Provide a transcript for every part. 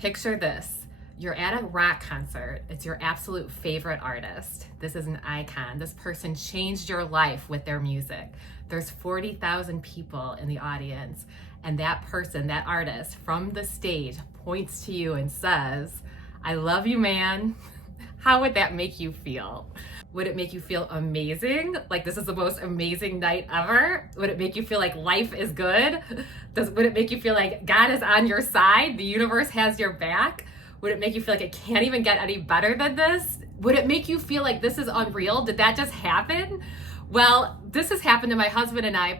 Picture this. You're at a rock concert. It's your absolute favorite artist. This is an icon. This person changed your life with their music. There's 40,000 people in the audience, and that person, that artist, from the stage points to you and says, "I love you, man." How would that make you feel? Would it make you feel amazing? Like this is the most amazing night ever? Would it make you feel like life is good? Would it make you feel like God is on your side? The universe has your back? Would it make you feel like it can't even get any better than this? Would it make you feel like this is unreal? Did that just happen? Well, this has happened to my husband and I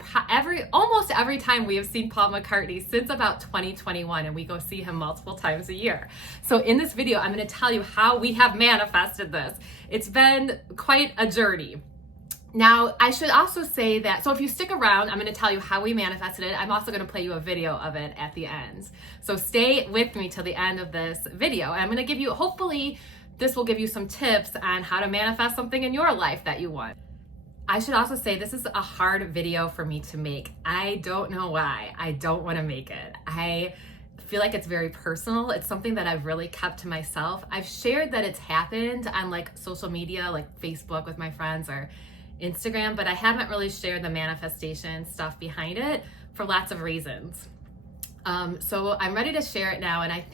almost every time we have seen Paul McCartney since about 2021, and we go see him multiple times a year. So in this video, I'm going to tell you how we have manifested this. It's been quite a journey. Now, I should also say that, so if you stick around, I'm going to tell you how we manifested it. I'm also going to play you a video of it at the end. So stay with me till the end of this video. And I'm going to give you, hopefully, this will give you some tips on how to manifest something in your life that you want. I should also say this is a hard video for me to make. I don't know why. I don't want to make it. I feel like it's very personal. It's something that I've really kept to myself. I've shared that it's happened on like social media, like Facebook with my friends or Instagram, but I haven't really shared the manifestation stuff behind it for lots of reasons. So I'm ready to share it now, and I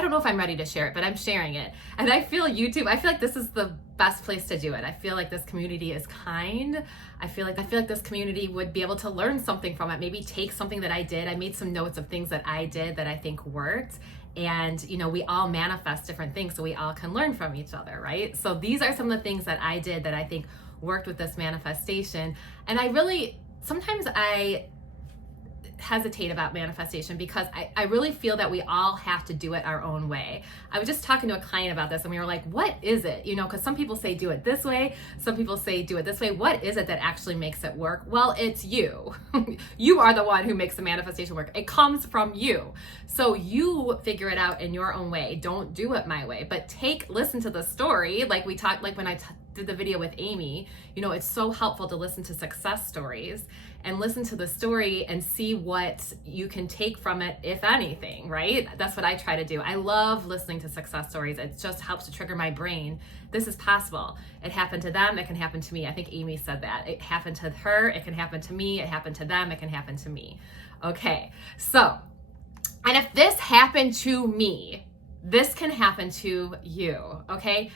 don't know if I'm ready to share it, but I'm sharing it. And I feel like this is the best place to do it. I feel like this community is kind. I feel like this community would be able to learn something from it, maybe take something that I did. I made some notes of things that I did that I think worked. And, we all manifest different things, so we all can learn from each other, right? So these are some of the things that I did that I think worked with this manifestation. And sometimes I hesitate about manifestation because I really feel that we all have to do it our own way. I was just talking to a client about this, and we were like, what is it? Because some people say do it this way, some people say do it this way. What is it that actually makes it work? Well, it's you. You are the one who makes the manifestation work. It comes from you. So you figure it out in your own way. Don't do it my way, but listen to the story. Like when I did the video with Amy, it's so helpful to listen to success stories and listen to the story and see what you can take from it, if anything, right? That's what I try to do. I love listening to success stories. It just helps to trigger my brain. This is possible. It happened to them. It can happen to me. I think Amy said that. It happened to her. It can happen to me. It happened to them. It can happen to me. Okay. So, and if this happened to me, this can happen to you. Okay.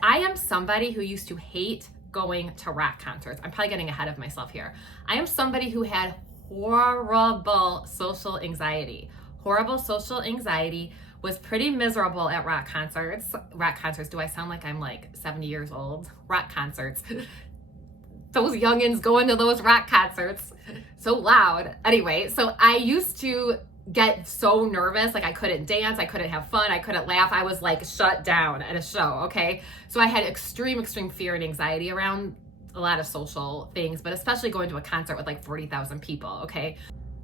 I am somebody who used to hate going to rock concerts. I'm probably getting ahead of myself here. I am somebody who had horrible social anxiety. Horrible social anxiety, was pretty miserable at rock concerts. Rock concerts, do I sound like I'm like 70 years old? Rock concerts. Those youngins going to those rock concerts, so loud. Anyway, so I used to get so nervous, like I couldn't dance, I couldn't have fun, I couldn't laugh. I was like shut down at a show, okay? So I had extreme fear and anxiety around a lot of social things, but especially going to a concert with like 40,000 people, okay?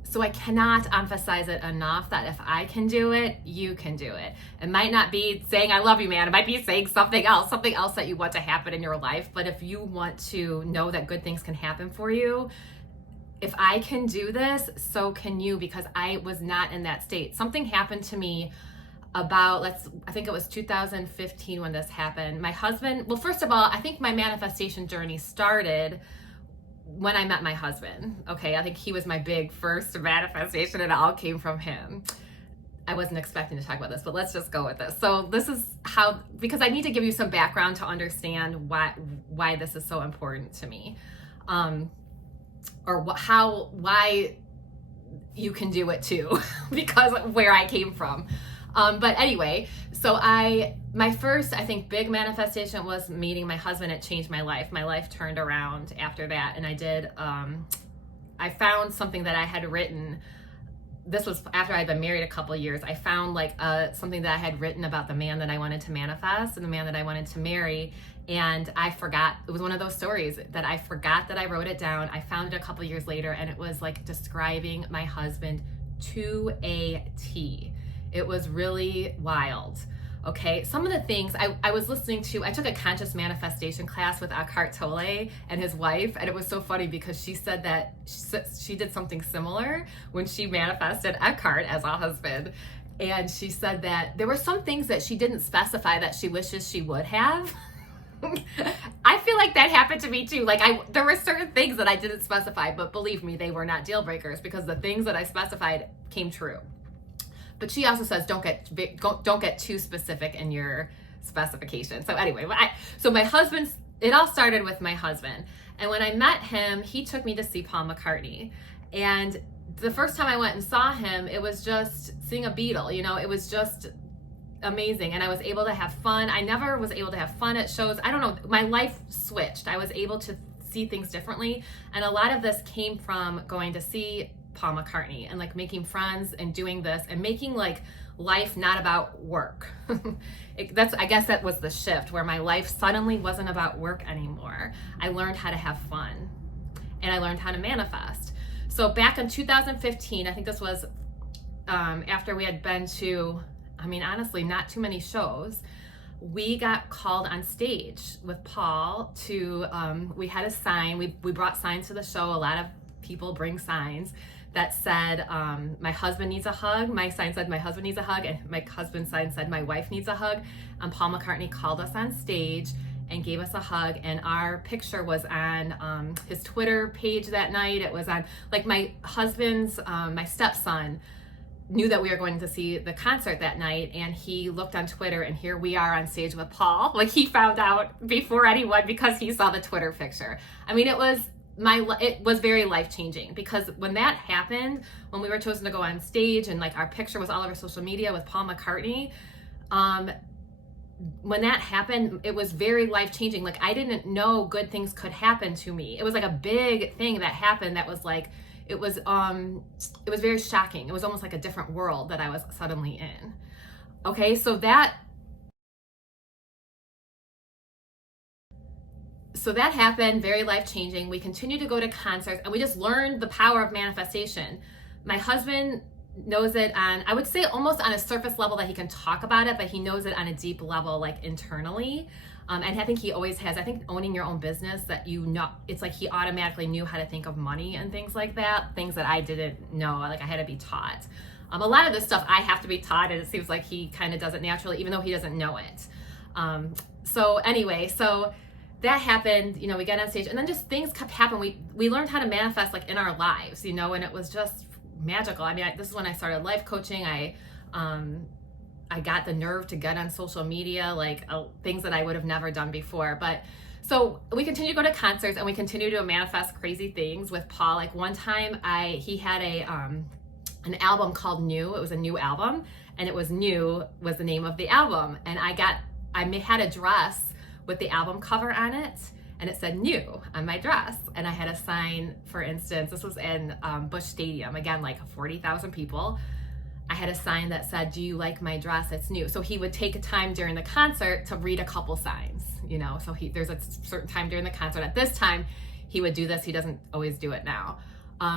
So I cannot emphasize it enough that if I can do it, you can do it. It might not be saying I love you, man. It might be saying something else that you want to happen in your life. But if you want to know that good things can happen for you, if I can do this, so can you, because I was not in that state. Something happened to me I think it was 2015 when this happened. My husband, well, first of all, I think my manifestation journey started when I met my husband. Okay, I think he was my big first manifestation, and it all came from him. I wasn't expecting to talk about this, but let's just go with this. So this is because I need to give you some background to understand why this is so important to me. Why you can do it too, because of where I came from. But anyway, so my first, I think, big manifestation was meeting my husband. It changed my life. My life turned around after that. And I found something that I had written. This was after I'd been married a couple of years. I found something that I had written about the man that I wanted to manifest and the man that I wanted to marry. And I forgot, it was one of those stories that I forgot that I wrote it down. I found it a couple of years later, and it was like describing my husband to a T. It was really wild. Okay, some of the things I was listening to, I took a conscious manifestation class with Eckhart Tolle and his wife, and it was so funny because she said that she did something similar when she manifested Eckhart as a husband. And she said that there were some things that she didn't specify that she wishes she would have. I feel like that happened to me too. Like there were certain things that I didn't specify, but believe me, they were not deal breakers because the things that I specified came true. But she also says don't get too specific in your specification. So anyway, it all started with my husband. And when I met him, he took me to see Paul McCartney. And the first time I went and saw him, it was just seeing a Beatle, it was just amazing. And I was able to have fun. I never was able to have fun at shows. I don't know, my life switched. I was able to see things differently. And a lot of this came from going to see Paul McCartney and like making friends and doing this and making like life not about work. I guess that was the shift where my life suddenly wasn't about work anymore. I learned how to have fun and I learned how to manifest. So back in 2015, I think this was after we had been to, honestly, not too many shows, we got called on stage with Paul to, we had a sign, we brought signs to the show. A lot of people bring signs that said, my husband needs a hug. My sign said, my husband needs a hug. And my husband's sign said, my wife needs a hug. And Paul McCartney called us on stage and gave us a hug. And our picture was on his Twitter page that night. It was on, like, my husband's, my stepson knew that we were going to see the concert that night. And he looked on Twitter and here we are on stage with Paul. Like, he found out before anyone because he saw the Twitter picture. It was very life-changing because when that happened, when we were chosen to go on stage and like our picture was all over social media with Paul McCartney, when that happened, it was very life-changing. Like, I didn't know good things could happen to me. It was like a big thing that happened that was like, it was very shocking. It was almost like a different world that I was suddenly in. Okay, so that happened, very life-changing. We continued to go to concerts and we just learned the power of manifestation. My husband knows it on, I would say almost on a surface level that he can talk about it, but he knows it on a deep level, like internally. And I think he always has. I think owning your own business, that it's like he automatically knew how to think of money and things like that, things that I didn't know, like I had to be taught. A lot of this stuff I have to be taught, and it seems like he kind of does it naturally, even though he doesn't know it. So that happened, we got on stage and then just things kept happening. We learned how to manifest like in our lives, and it was just magical. This is when I started life coaching. I got the nerve to get on social media, things that I would have never done before. But so we continue to go to concerts and we continue to manifest crazy things with Paul. Like one time he had an album called New. It was a new album, and it was New was the name of the album. And I had a dress with the album cover on it, and it said New on my dress. And I had a sign, for instance, this was in Busch Stadium, again, like 40,000 people. I had a sign that said, do you like my dress? It's new. So he would take a time during the concert to read a couple signs, so there's a certain time during the concert. At this time, he would do this. He doesn't always do it now,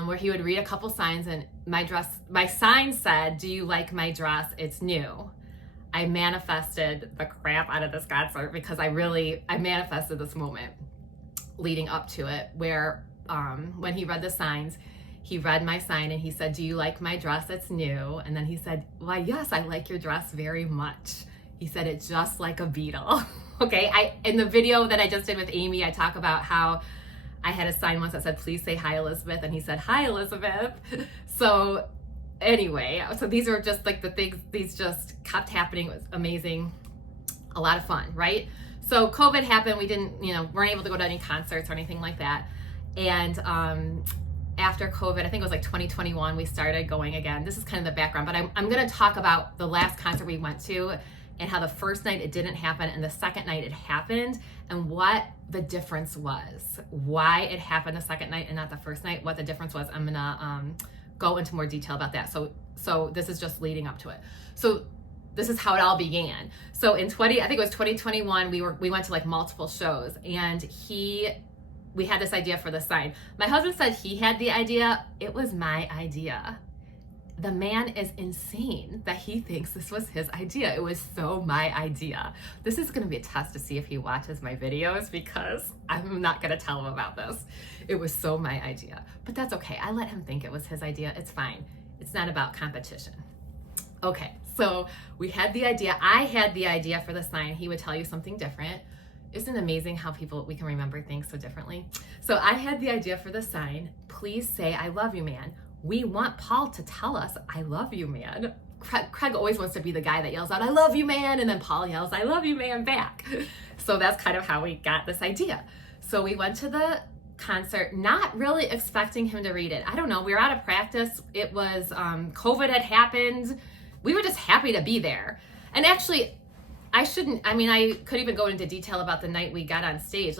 where he would read a couple signs, and my sign said, do you like my dress? It's new. I manifested the crap out of this concert because I manifested this moment leading up to it where when he read the signs, he read my sign and he said, do you like my dress? It's new. And then he said, why, yes, I like your dress very much. He said, it's just like a Beatle. Okay, in the video that I just did with Amy, I talk about how I had a sign once that said, please say hi, Elizabeth. And he said, hi, Elizabeth. So anyway, so these are just like the things, these just kept happening. It was amazing. A lot of fun, right? So COVID happened. We weren't able to go to any concerts or anything like that. And after COVID, I think it was like 2021, we started going again. This is kind of the background, but I'm going to talk about the last concert we went to and how the first night it didn't happen and the second night it happened and what the difference was, why it happened the second night and not the first night, what the difference was. I'm going to go into more detail about that. So this is just leading up to it. So this is how it all began. So I think it was 2021, we went to like multiple shows, and we had this idea for the sign. My husband said he had the idea. It was my idea. The man is insane that he thinks this was his idea. It was so my idea. This is going to be a test to see if he watches my videos because I'm not going to tell him about this. It was so my idea, but that's okay. I let him think it was his idea. It's fine. It's not about competition. Okay, So we had the idea. I had the idea for the sign. He would tell you something different. Isn't it amazing how we can remember things so differently? So I had the idea for the sign. Please say, I love you, man. We want Paul to tell us, I love you, man. Craig always wants to be the guy that yells out, I love you, man. And then Paul yells, I love you, man, back. So that's kind of how we got this idea. So we went to the concert, not really expecting him to read it. I don't know. We were out of practice. It was, COVID had happened. We were just happy to be there. And actually, I could even go into detail about the night we got on stage.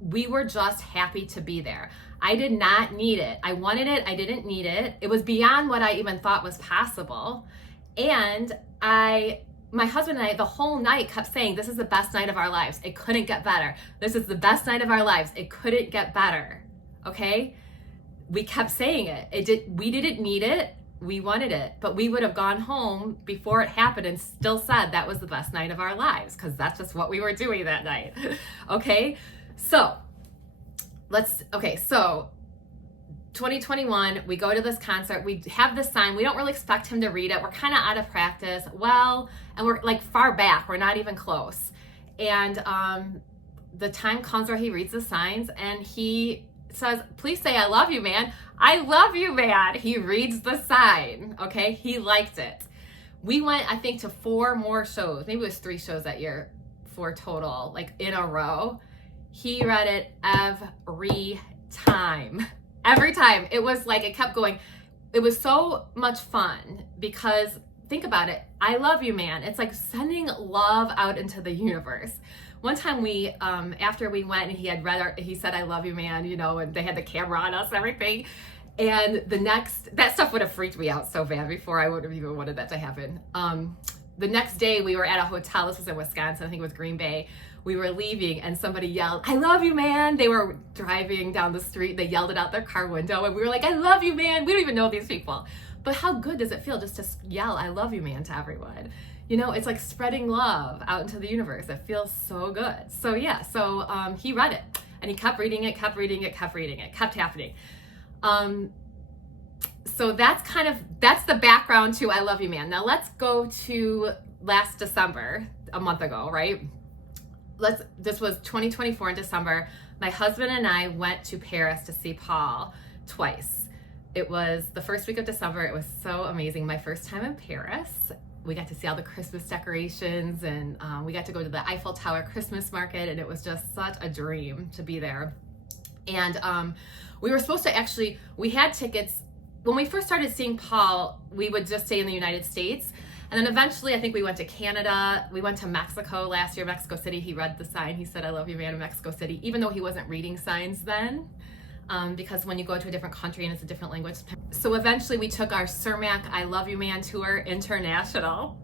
We were just happy to be there. I did not need it. I wanted it. I didn't need it. It was beyond what I even thought was possible. And my husband and I, the whole night kept saying, this is the best night of our lives. It couldn't get better. This is the best night of our lives. It couldn't get better. Okay? We kept saying it. We didn't need it. We wanted it, but we would have gone home before it happened and still said that was the best night of our lives, because that's just what we were doing that night. Okay? So 2021, we go to this concert. We have this sign. We don't really expect him to read it. We're kind of out of practice. And we're like far back. We're not even close. And the time comes where he reads the signs and he says, please say, I love you, man. I love you, man. He reads the sign. Okay. He liked it. We went, I think, to 4 more shows. Maybe it was 3 shows that year, 4 total, like in a row. He read it every time. Every time. It was like, it kept going. It was so much fun because think about it. I love you, man. It's like sending love out into the universe. One time we, after we went and he had read he said, I love you, man, and they had the camera on us and everything. And that stuff would have freaked me out so bad before I would have even wanted that to happen. The next day we were at a hotel. This was in Wisconsin. I think it was Green Bay. We were leaving and somebody yelled, I love you, man. They were driving down the street. They yelled it out their car window and we were like, I love you, man. We don't even know these people. But how good does it feel just to yell, I love you, man, to everyone? It's like spreading love out into the universe. It feels so good. So yeah, he read it and he kept reading it, kept happening. So that's the background to I Love You, Man. Now let's go to last December, a month ago, right? This was 2024 in December. My husband and I went to Paris to see Paul twice. It was the first week of December. It was so amazing. My first time in Paris. We got to see all the Christmas decorations and we got to go to the Eiffel Tower Christmas market, and it was just such a dream to be there. And we were supposed to we had tickets. When we first started seeing Paul, we would just stay in the United States. And then eventually, I think we went to Canada. We went to Mexico last year, Mexico City. He read the sign. He said, I love you, man, in Mexico City, even though he wasn't reading signs then. Because when you go to a different country and it's a different language. So eventually we took our Cermak I Love You, Man tour international.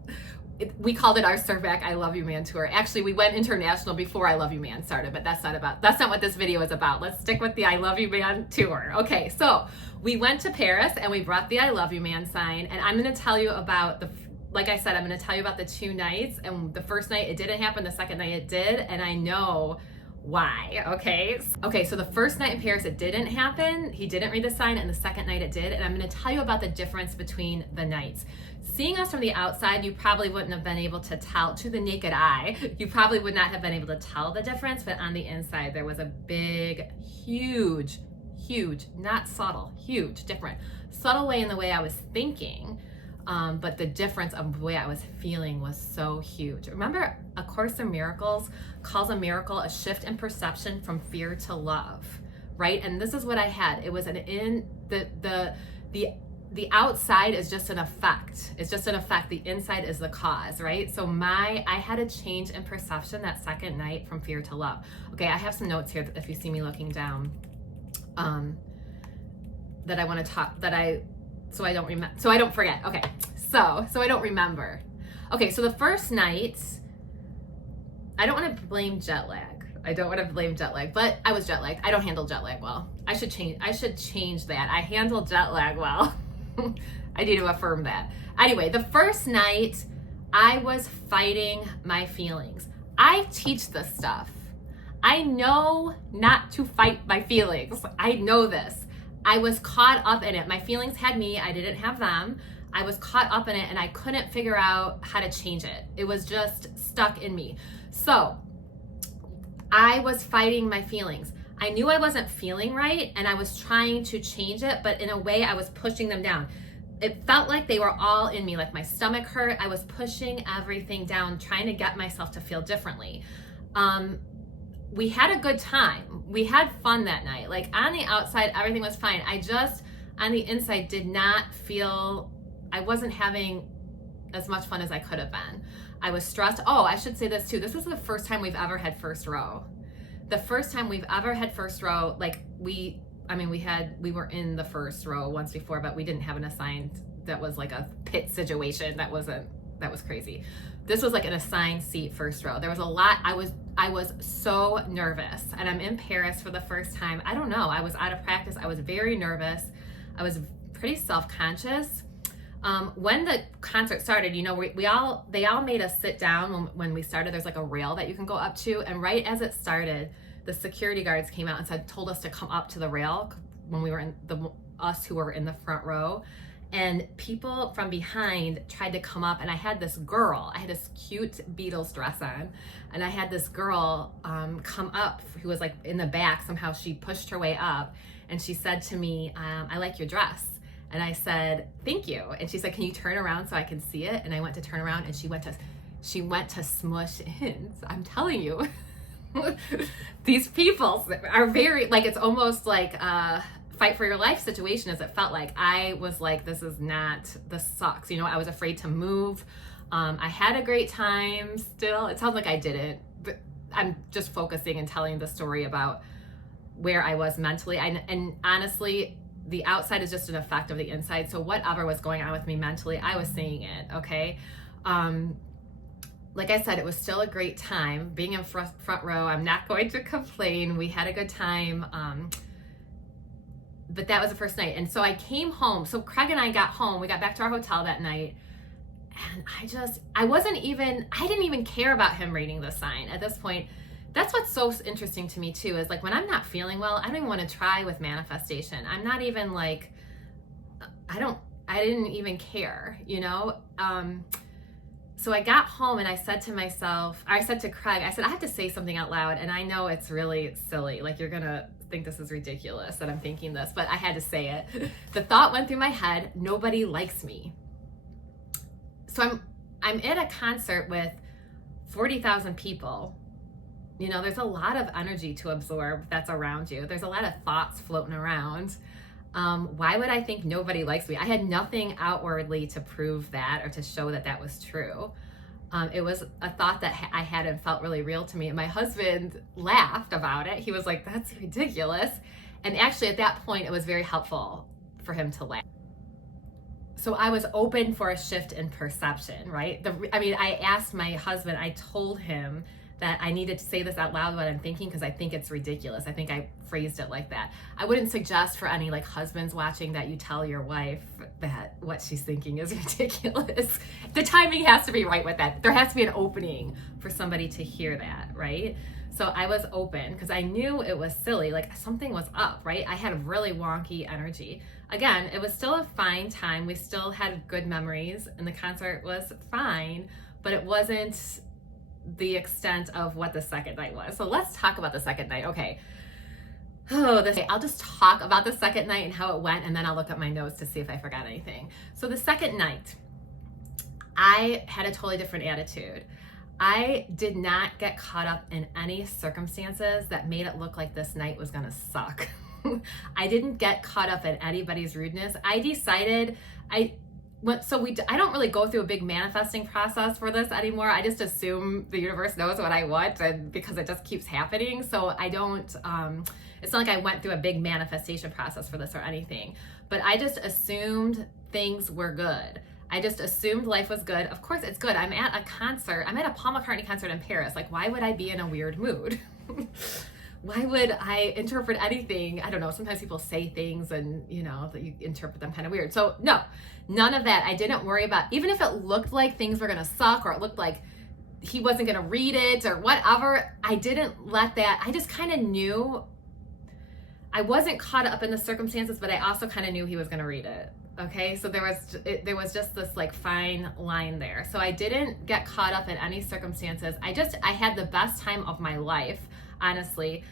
We called it our Cermak I Love You, Man tour. Actually, we went international before I Love You, Man started, but that's not what this video is about. Let's stick with the I Love You, Man tour. Okay, so we went to Paris and we brought the I Love You, Man sign, and I'm going to tell you about like I said, I'm going to tell you about the 2 nights, and the first night it didn't happen, the second night it did, and I know why. Okay, so the first night in Paris it didn't happen. He didn't read the sign, and the second night it did, and I'm going to tell you about the difference between the nights. Seeing us from the outside, you probably wouldn't have been able to tell, to the naked eye, you probably would not have been able to tell the difference, but on the inside there was a big, huge, not subtle, huge, different. Subtle way in the way I was thinking, but the difference of the way I was feeling was so huge. Remember, A Course in Miracles calls a miracle a shift in perception from fear to love, right? And this is what I had. It was the outside is just an effect. It's just an effect. The inside is the cause, right? So I had a change in perception that second night from fear to love. Okay, I have some notes here if you see me looking down, that I want to talk, so I don't forget. Okay, so I don't remember. Okay, so the first night, I don't want to blame jet lag. But I was jet lagged. I don't handle jet lag well. I should change that. I handle jet lag well. I need to affirm that. Anyway, the first night, I was fighting my feelings. I teach this stuff. I know not to fight my feelings. I know this. I was caught up in it. My feelings had me. I didn't have them. I was caught up in it and I couldn't figure out how to change it. It was just stuck in me. So I was fighting my feelings. I knew I wasn't feeling right and I was trying to change it, but in a way I was pushing them down. It felt like they were all in me, like my stomach hurt. I was pushing everything down, trying to get myself to feel differently. We had a good time. We had fun that night. Like on the outside, everything was fine. I just, on the inside, did not feel, I wasn't having as much fun as I could have been. I was stressed. Oh, I should say this too. This was the first time we've ever had first row. The first time we've ever had first row, like we were in the first row once before, but we didn't have an assigned, that was like a pit situation. That was crazy. This was like an assigned seat first row. There was a lot. I was so nervous, and I'm in Paris for the first time. I don't know. I was out of practice. I was very nervous. I was pretty self-conscious. When the concert started, you know, they all made us sit down when we started. There's like a rail that you can go up to, and right as it started, the security guards came out and told us to come up to the rail when we were us who were in the front row. And people from behind tried to come up, and I had this cute Beatles dress on, and I had this girl come up who was like in the back. Somehow she pushed her way up, and she said to me, I like your dress. And I said, thank you. And she said, can you turn around so I can see it? And I went to turn around, and she went to smush in. So I'm telling you, these people are very, like, it's almost like fight for your life situation, as it felt like. I was like, this sucks. You know, I was afraid to move. I had a great time still. It sounds like I didn't, but I'm just focusing and telling the story about where I was mentally. And honestly, the outside is just an effect of the inside. So whatever was going on with me mentally, I was seeing it, okay? Like I said, it was still a great time. Being in front row, I'm not going to complain. We had a good time. But that was the first night. And so I came home. So Craig and I got home. We got back to our hotel that night. And I didn't even care about him reading the sign at this point. That's what's so interesting to me too, is like when I'm not feeling well, I don't even want to try with manifestation. I'm not even like, I didn't even care, you know? So I got home and I said to Craig, I said, I have to say something out loud. And I know it's really silly. Like, you're going to think this is ridiculous that I'm thinking this, but I had to say it. The thought went through my head, nobody likes me. So I'm at a concert with 40,000 people. You know, there's a lot of energy to absorb that's around you. There's a lot of thoughts floating around. Why would I think nobody likes me? I had nothing outwardly to prove that or to show that that was true. It was a thought that I had and felt really real to me. And my husband laughed about it. He was like, that's ridiculous. And actually at that point, it was very helpful for him to laugh. So I was open for a shift in perception, right? I asked my husband, I told him that I needed to say this out loud, what I'm thinking, because I think it's ridiculous. I think I phrased it like that. I wouldn't suggest for any like husbands watching that you tell your wife that what she's thinking is ridiculous. The timing has to be right with that. There has to be an opening for somebody to hear that, right? So I was open because I knew it was silly, like something was up, right? I had really wonky energy. Again, it was still a fine time. We still had good memories and the concert was fine, but it wasn't the extent of what the second night was. So let's talk about the second night. Okay. I'll just talk about the second night and how it went, and then I'll look at my notes to see if I forgot anything. So the second night, I had a totally different attitude. I did not get caught up in any circumstances that made it look like this night was gonna suck. I didn't get caught up in anybody's rudeness. I decided I don't really go through a big manifesting process for this anymore. I just assume the universe knows what I want, and because it just keeps happening. So I don't, it's not like I went through a big manifestation process for this or anything, but I just assumed things were good. I just assumed life was good. Of course it's good. I'm at a concert. I'm at a Paul McCartney concert in Paris. Like, why would I be in a weird mood? Why would I interpret anything? I don't know. Sometimes people say things and, you know, that you interpret them kind of weird. So no, none of that. I didn't worry about, even if it looked like things were going to suck or it looked like he wasn't going to read it or whatever. I didn't let that, I just kind of knew I wasn't caught up in the circumstances, but I also kind of knew he was going to read it. Okay, so there was just this like fine line there. So I didn't get caught up in any circumstances. I had the best time of my life, honestly.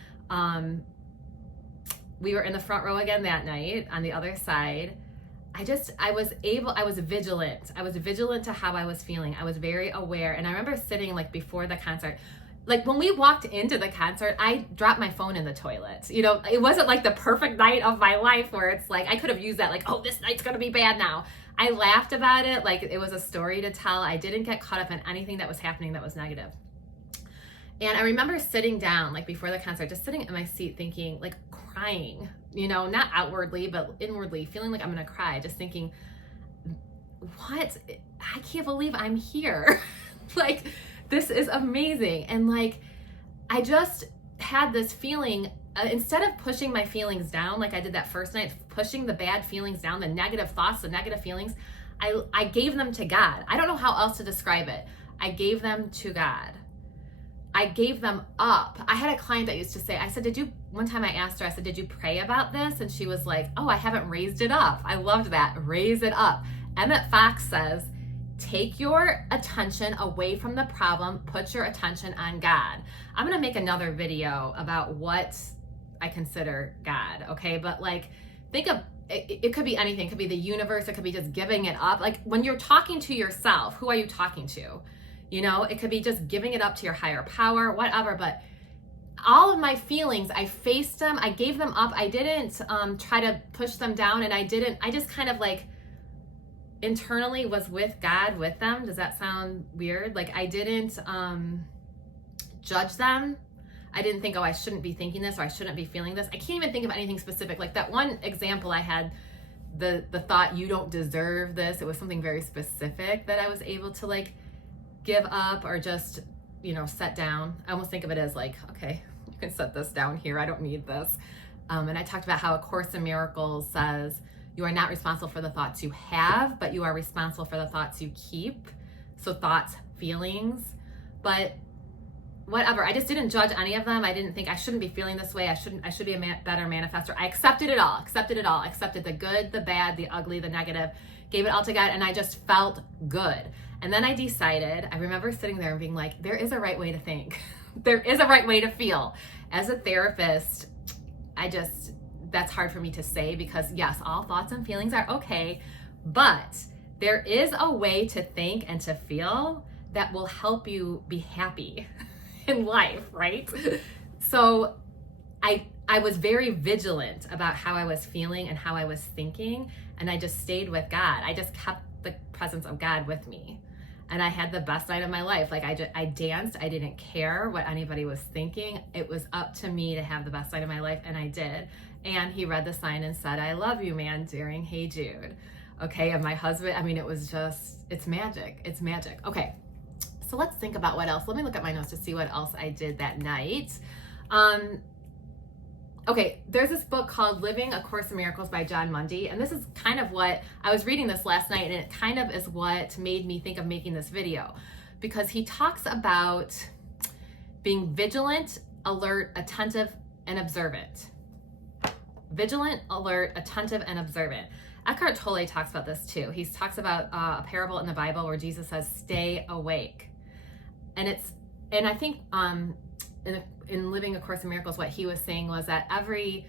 We were in the front row again that night on the other side. I was vigilant. I was vigilant to how I was feeling. I was very aware. And I remember sitting like before the concert, like when we walked into the concert, I dropped my phone in the toilet. You know, it wasn't like the perfect night of my life where it's like, I could have used that like, oh, this night's gonna be bad now. I laughed about it like it was a story to tell. I didn't get caught up in anything that was happening that was negative. And I remember sitting down like before the concert, just sitting in my seat thinking, like crying, you know, not outwardly, but inwardly, feeling like I'm gonna cry, just thinking, what? I can't believe I'm here. Like, this is amazing. And like, I just had this feeling, instead of pushing my feelings down, like I did that first night, pushing the bad feelings down, the negative thoughts, the negative feelings, I gave them to God. I don't know how else to describe it. I gave them to God. I gave them up. I had a client that used to say, one time I asked her, I said, did you pray about this? And she was like, oh, I haven't raised it up. I loved that. Raise it up. Emmett Fox says, take your attention away from the problem, put your attention on God. I'm gonna make another video about what I consider God, okay? But like, think of, it could be anything. It could be the universe. It could be just giving it up. Like when you're talking to yourself, who are you talking to? You know, it could be just giving it up to your higher power, whatever. But all of my feelings, I faced them. I gave them up. I didn't try to push them down. And I just kind of like internally was with God with them. Does that sound weird? Like I didn't judge them. I didn't think, oh, I shouldn't be thinking this or I shouldn't be feeling this. I can't even think of anything specific. Like that one example I had, the thought, you don't deserve this. It was something very specific that I was able to like give up or just, you know, set down. I almost think of it as like, okay, you can set this down here. I don't need this. And I talked about how A Course in Miracles says, you are not responsible for the thoughts you have, but you are responsible for the thoughts you keep. So thoughts, feelings, but whatever. I just didn't judge any of them. I didn't think I shouldn't be feeling this way. I should be a better manifestor. I accepted it all, accepted the good, the bad, the ugly, the negative, gave it all to God. And I just felt good. And then I decided, I remember sitting there and being like, there is a right way to think. There is a right way to feel. As a therapist, that's hard for me to say because yes, all thoughts and feelings are okay, but there is a way to think and to feel that will help you be happy in life, right? So I was very vigilant about how I was feeling and how I was thinking, and I just stayed with God. I just kept the presence of God with me. And I had the best night of my life. Like I danced. I didn't care what anybody was thinking. It was up to me to have the best night of my life, and I did. And he read the sign and said, I love you, man, during Hey Jude. Okay, and my husband, I mean, it was just, it's magic. It's magic. Okay, so let's think about what else. Let me look at my notes to see what else I did that night. Okay, there's this book called Living A Course in Miracles by John Mundy, and this is kind of what, I was reading this last night, and it kind of is what made me think of making this video, because he talks about being vigilant, alert, attentive, and observant. Vigilant, alert, attentive, and observant. Eckhart Tolle talks about this too. He talks about a parable in the Bible where Jesus says, stay awake. And I think in Living A Course in Miracles, what he was saying was that every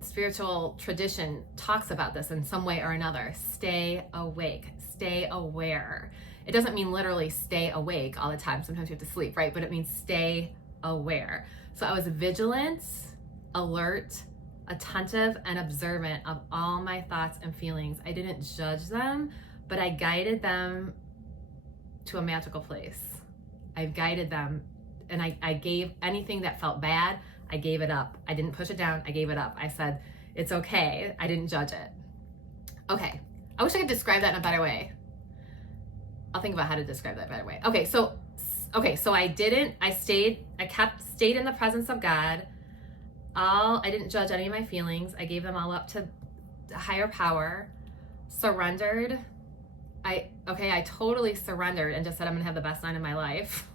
spiritual tradition talks about this in some way or another. Stay awake, stay aware. It doesn't mean literally stay awake all the time. Sometimes you have to sleep, right? But it means stay aware. So I was vigilant, alert, attentive, and observant of all my thoughts and feelings. I didn't judge them, but I guided them to a magical place. I guided them, and I gave anything that felt bad, I gave it up. I didn't push it down, I gave it up. I said, it's okay. I didn't judge it. Okay, I wish I could describe that in a better way. I'll think about how to describe that better way. Okay, so I stayed in the presence of God. I didn't judge any of my feelings. I gave them all up to higher power, surrendered. I totally surrendered and just said, I'm gonna have the best night of my life.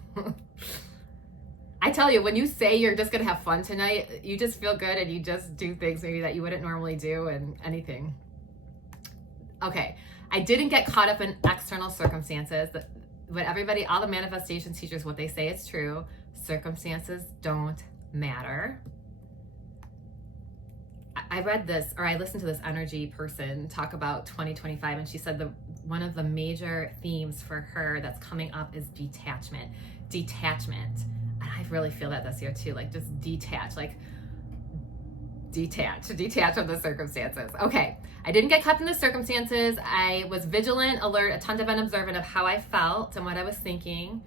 I tell you, when you say you're just gonna have fun tonight, you just feel good and you just do things maybe that you wouldn't normally do and anything. Okay, I didn't get caught up in external circumstances. But everybody, all the manifestation teachers, what they say is true. Circumstances don't matter. I read this, or I listened to this energy person talk about 2025, and she said one of the major themes for her that's coming up is detachment. Detachment. And I really feel that this year too, like just detach from the circumstances. Okay, I didn't get caught in the circumstances. I was vigilant, alert, attentive, and observant of how I felt and what I was thinking.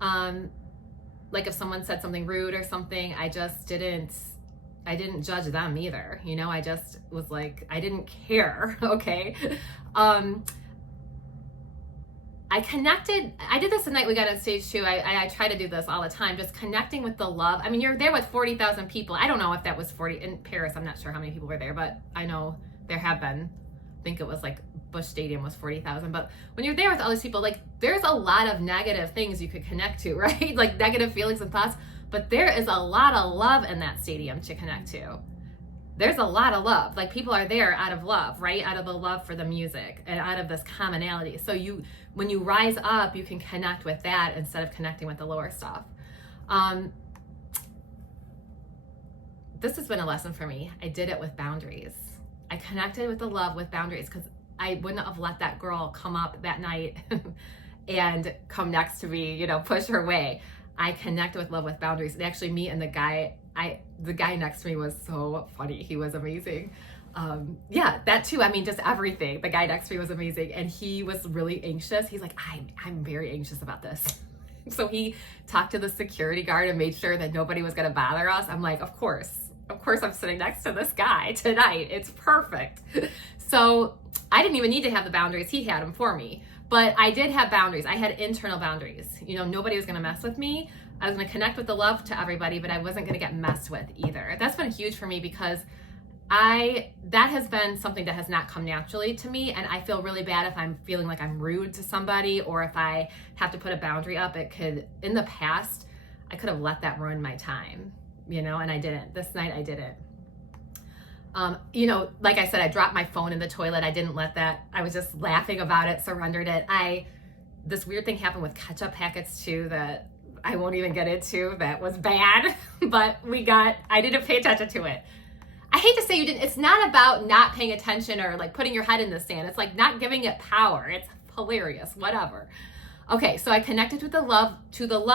Like if someone said something rude or something, I didn't judge them either. You know, I just was like, I didn't care. Okay. I connected. I did this the night we got on stage too. I try to do this all the time, just connecting with the love. I mean, you're there with 40,000 people. I don't know if that was 40 in Paris. I'm not sure how many people were there, but I know there have been. I think it was like Busch Stadium was 40,000. But when you're there with all these people, like there's a lot of negative things you could connect to, right? Like negative feelings and thoughts. But there is a lot of love in that stadium to connect to. There's a lot of love. Like people are there out of love, right? Out of the love for the music and out of this commonality. So when you rise up, you can connect with that instead of connecting with the lower stuff. This has been a lesson for me. I did it with boundaries. I connected with the love with boundaries because I wouldn't have let that girl come up that night and come next to me, push her way. I connected with love with boundaries. And actually me and the guy next to me was so funny. He was amazing. Yeah, that too. I mean, just everything. The guy next to me was amazing. And he was really anxious. He's like, I'm very anxious about this. So he talked to the security guard and made sure that nobody was going to bother us. I'm like, of course I'm sitting next to this guy tonight. It's perfect. So I didn't even need to have the boundaries. He had them for me. But I did have boundaries. I had internal boundaries. Nobody was going to mess with me. I was going to connect with the love to everybody, but I wasn't going to get messed with either. That's been huge for me because that has been something that has not come naturally to me. And I feel really bad if I'm feeling like I'm rude to somebody or if I have to put a boundary up. In the past, I could have let that ruin my time, and I didn't. This night I didn't. Like I said, I dropped my phone in the toilet. I didn't let that. I was just laughing about it, surrendered it. This weird thing happened with ketchup packets too that I won't even get into. That was bad, but I didn't pay attention to it. I hate to say you didn't. It's not about not paying attention or like putting your head in the sand. It's like not giving it power. It's hilarious, whatever. Okay, so I connected with the love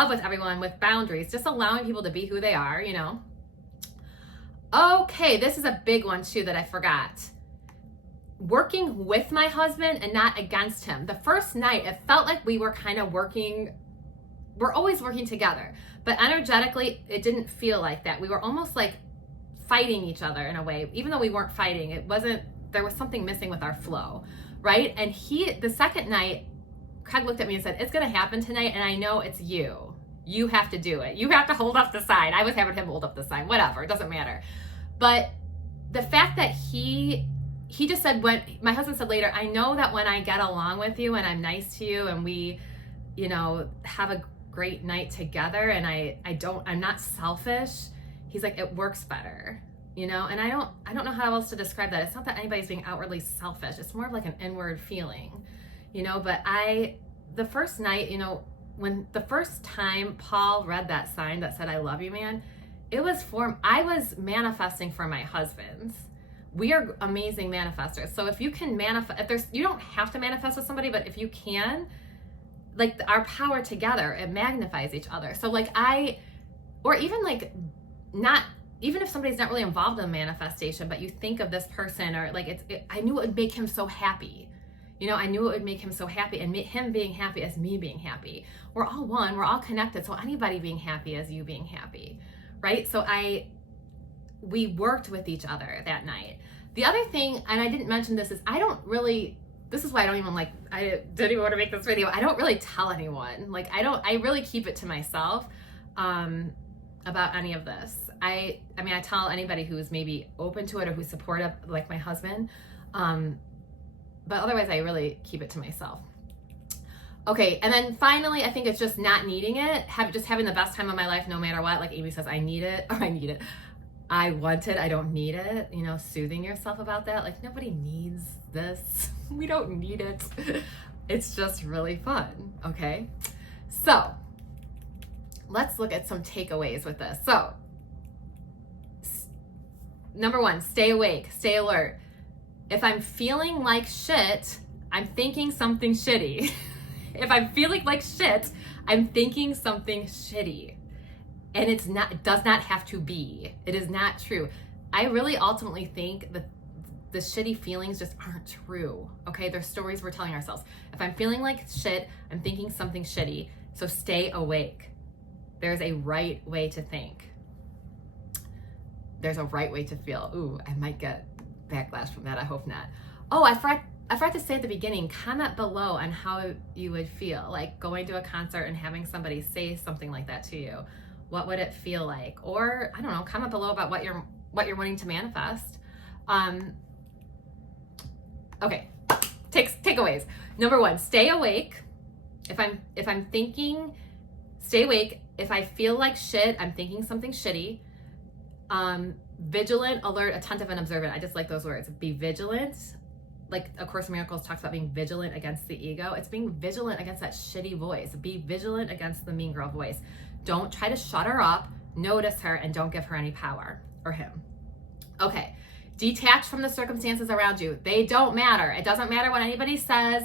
with everyone with boundaries, just allowing people to be who they are, Okay, this is a big one too that I forgot. Working with my husband and not against him. The first night, it felt like we were kind of working. We're always working together, but energetically, it didn't feel like that. We were almost like fighting each other in a way, even though we weren't fighting. There was something missing with our flow, right? And the second night, Craig looked at me and said, "It's going to happen tonight, and I know it's you. You have to do it. You have to hold up the sign." I was having him hold up the sign, whatever, it doesn't matter. But the fact that he just said, when my husband said later, "I know that when I get along with you and I'm nice to you and we, have a great night together and I'm not selfish." He's like, "It works better." And I don't know how else to describe that. It's not that anybody's being outwardly selfish. It's more of like an inward feeling, but the first night, when the first time Paul read that sign that said, "I love you, man," I was manifesting for my husband. We are amazing manifestors. So if you can you don't have to manifest with somebody, but if you can, like our power together, it magnifies each other. So even if somebody's not really involved in manifestation, but you think of this person or I knew it would make him so happy. I knew it would make him so happy, and him being happy as me being happy. We're all one, we're all connected. So anybody being happy as you being happy, right? So we worked with each other that night. The other thing, and I didn't mention this, is this is why I didn't even want to make this video. I don't really tell anyone. I really keep it to myself about any of this. I tell anybody who's maybe open to it or who's supportive, like my husband. But otherwise I really keep it to myself. Okay, and then finally, I think it's just not needing it. Just having the best time of my life no matter what. Like Amy says, I need it, or I need it. I want it, I don't need it, you know, soothing yourself about that. Like, nobody needs this. We don't need it. It's just really fun, okay? So, let's look at some takeaways with this. So, number one, stay awake, stay alert. If I'm feeling like shit, I'm thinking something shitty. If I'm feeling like shit, I'm thinking something shitty. And it does not have to be. It is not true. I really ultimately think that the shitty feelings just aren't true. Okay, they're stories we're telling ourselves. If I'm feeling like shit, I'm thinking something shitty. So stay awake. There's a right way to think. There's a right way to feel. Ooh, I might get backlash from that. I hope not. Oh, I forgot to say at the beginning, comment below on how you would feel, like going to a concert and having somebody say something like that to you. What would it feel like? Or, I don't know, comment below about what you're wanting to manifest. Okay, takeaways. Number one, stay awake. If I'm thinking, stay awake. If I feel like shit, I'm thinking something shitty. Vigilant, alert, attentive, and observant. I just like those words. Be vigilant. Like A Course in Miracles talks about being vigilant against the ego. It's being vigilant against that shitty voice. Be vigilant against the mean girl voice. Don't try to shut her up, notice her, and don't give her any power, or him. Okay, detach from the circumstances around you. They don't matter. It doesn't matter what anybody says.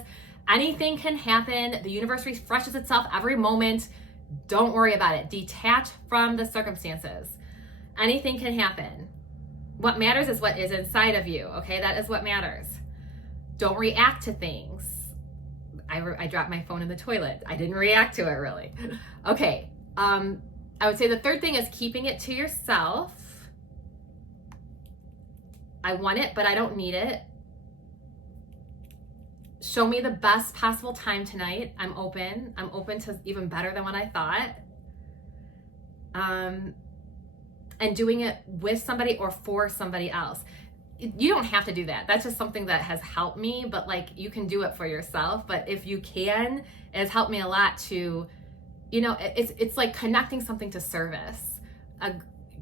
Anything can happen. The universe refreshes itself every moment. Don't worry about it. Detach from the circumstances. Anything can happen. What matters is what is inside of you, okay? That is what matters. Don't react to things. I dropped my phone in the toilet. I didn't react to it, really. Okay. I would say the third thing is keeping it to yourself. I want it, but I don't need it. Show me the best possible time tonight. I'm open. I'm open to even better than what I thought. And doing it with somebody or for somebody else. You don't have to do that. That's just something that has helped me, but like you can do it for yourself. But if you can, it has helped me a lot to, you know, it's like connecting something to service.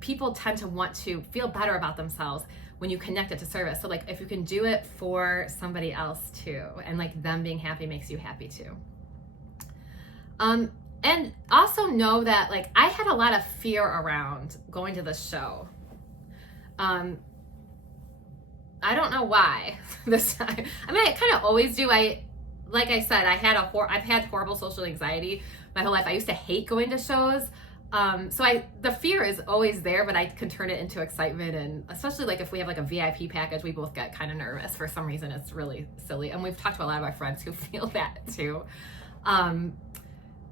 People tend to want to feel better about themselves when you connect it to service. So like if you can do it for somebody else too, and like them being happy makes you happy too. And also know that like I had a lot of fear around going to this show. I don't know why this time. I mean, I kind of always do. Like I said, I've had horrible social anxiety my whole life. I used to hate going to shows. So the fear is always there, but I can turn it into excitement. And especially like if we have like a VIP package, we both get kind of nervous for some reason. It's really silly. And we've talked to a lot of our friends who feel that too.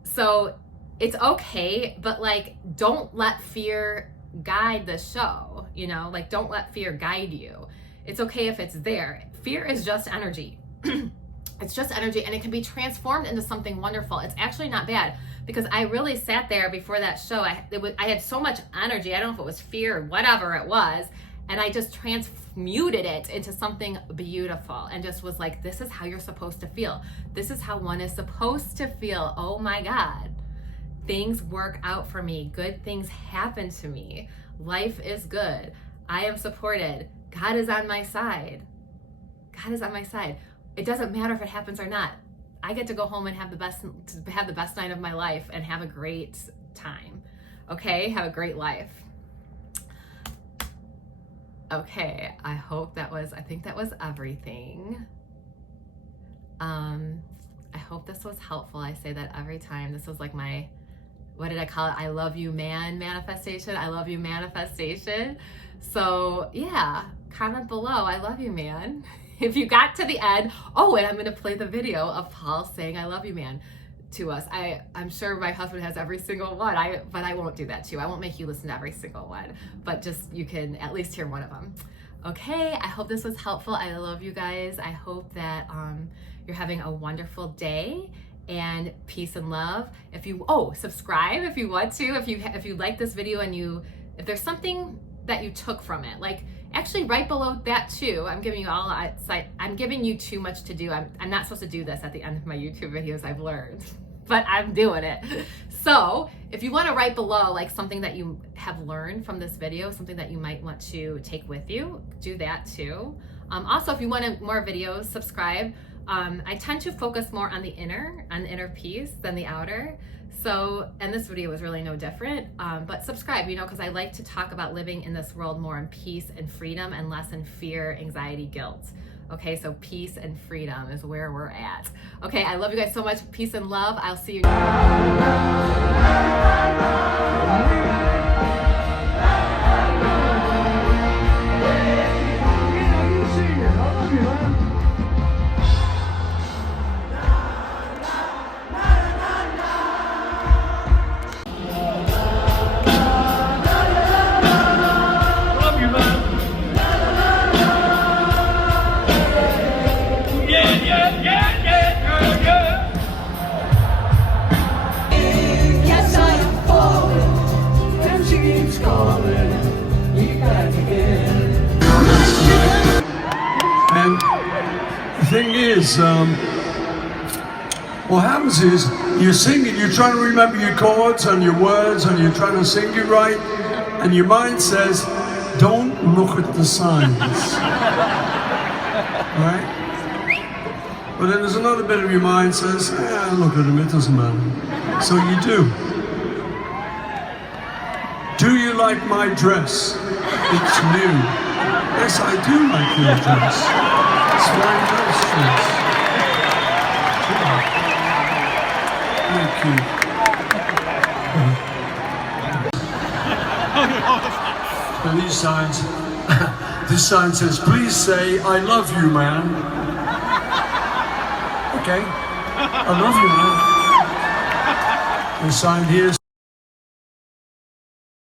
So it's okay, but like, don't let fear guide the show, you know, like don't let fear guide you. It's okay if it's there. Fear is just energy. It's just energy, and it can be transformed into something wonderful. It's actually not bad, because I really sat there before that show. I had so much energy. I don't know if it was fear or whatever it was, and I just transmuted it into something beautiful and just was like, this is how you're supposed to feel. This is how one is supposed to feel. Oh my God. Things work out for me. Good things happen to me. Life is good. I am supported. God is on my side. God is on my side. It doesn't matter if it happens or not. I get to go home and have the best night of my life and have a great time. Okay? Have a great life. Okay, I think that was everything. I hope this was helpful. I say that every time. This was like my, what did I call it? I love you, man manifestation. I love you manifestation. So yeah, comment below. I love you, man. If you got to the end, oh, and I'm going to play the video of Paul saying I love you, man, to us. I'm sure my husband has every single one, but I won't do that too. I won't make you listen to every single one, but just you can at least hear one of them. Okay, I hope this was helpful. I love you guys. I hope that you're having a wonderful day, and peace and love. Subscribe if you want to. If you like this video and if there's something that you took from it, like actually right below that too. I'm giving you too much to do. I'm not supposed to do this at the end of my YouTube videos, I've learned. but I'm doing it. So if you want to write below like something that you have learned from this video, something that you might want to take with you, do that too. Also, if you want more videos, subscribe. I tend to focus more on the inner piece than the outer. So, and this video was really no different, but subscribe, you know, because I like to talk about living in this world more in peace and freedom and less in fear, anxiety, guilt. Okay, so peace and freedom is where we're at. Okay, I love you guys so much. Peace and love. I'll see you. And the thing is, what happens is you're singing, you're trying to remember your chords and your words and you're trying to sing it right, and your mind says, don't look at the signs. Right? But then there's another bit of your mind says, look at them, it doesn't matter. So you do. Do you like my dress? It's new. Yes, I do like your dress. It's very nice dress. Thank you. And these signs, this sign says, please say, I love you, man. Okay, I love you, man. The sign here